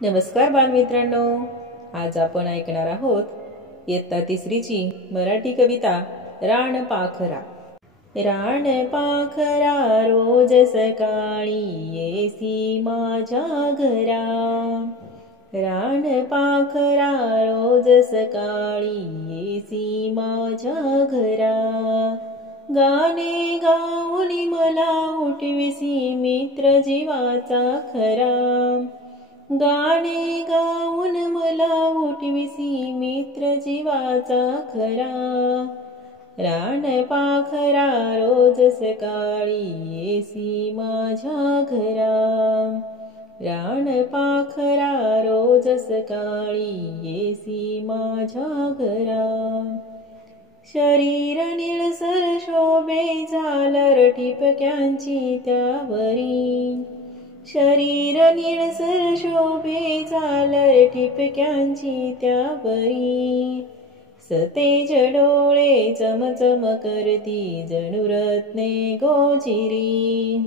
नमस्कार बालमित्रांनो, आज आपण ऐकणार आहोत इयत्ता तिसरीची मराठी कविता रानपाखरा। रानपाखरा रोज सकाळी येसी माझ्या घरा। रानपाखरा रोज सकाळी येसी माझ्या घरा। गाणे गाऊन मला उठविसी मित्र जीवाचा खरा। गाणे गाऊन मला उठविसी मित्र जीवाचा खरा। रानपाखरा रोज सकाळी येसी माझ्या घरा। रानपाखरा रोज सकाळी येसी माझ्या घरा। शरीर निळसर शोभे झालर ठिपक्यांची त्यावरी। शरीर निळसर शोभे झालर ठिपक्यांची त्यावरी। सतेज डोळे चमचम करती जणू रत्ने गोजिरी।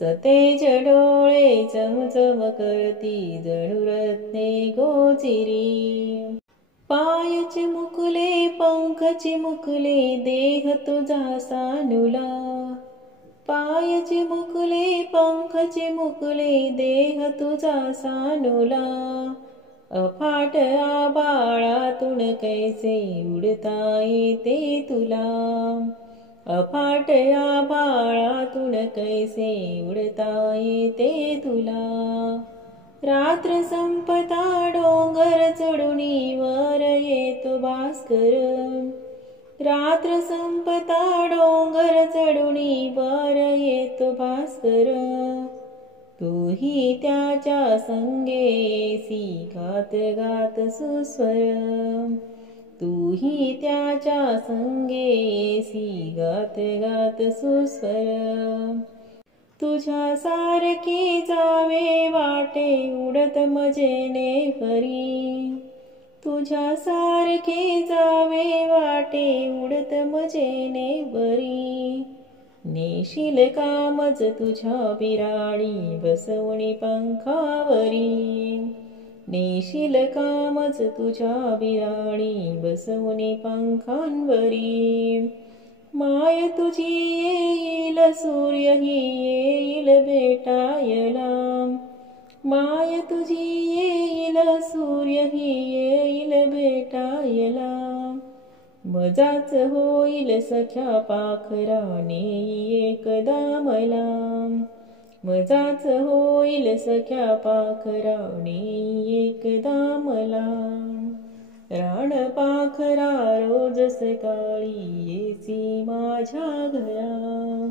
सतेज डोळे चमचम करती जणू रत्ने गोजिरी। पाय चिमुकले पंख चिमुकले देह तुझा सानुला। पाय चिमुकले पंख चिमुकले देह तुझा सानुला। अफाट आभाळातून कैसे उडता येते तुला। अफाट आभाळातून कैसे उडता येते तुला। रात्र संपता डोंगर चढुनी वर येतो भास्कर। रात्र संपता डोंगर चढुनी वर येतो भास्कर। तूही त्याच्या संगे येसी गात गात सुस्वर। तूही त्याच्या संगे येसी गात गात सुस्वर। तुझ्या सारखी जावे वाटे उडत मजेने परी। तुझ्या सारखी जावे वाटे उडत मजेने परी। नेशील कामच तुझ्या बिराडी बसवणी पंखावरी। नेशील कामच तुझ्या बिराडी बसवणी पंखांवरी। माय तुझी येईल सूर्यही येईल भेटायला। माय तुझी येईल सूर्यही येईल भेटायला। मजाच होईल सख्या पाखरा नेई एकदा मला। मजाच होईल सख्या पाखरा नेई एकदा मला। रानपाखरा रोज सकाळी येसी माझ्या घरा।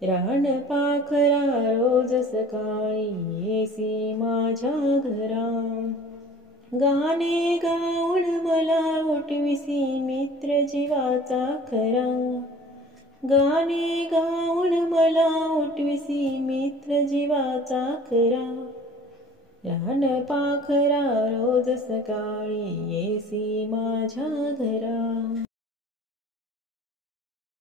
रानपाखरा रोज सकाळी येसी माझ्या घरा। गाणे गाऊन मला उठविसी मित्र जीवाचा खरा। गाणे गाऊन मला उठविसी मित्र जीवाचा खरा। रानपाखरा रोज सकाळी येसी माझ्या घरा।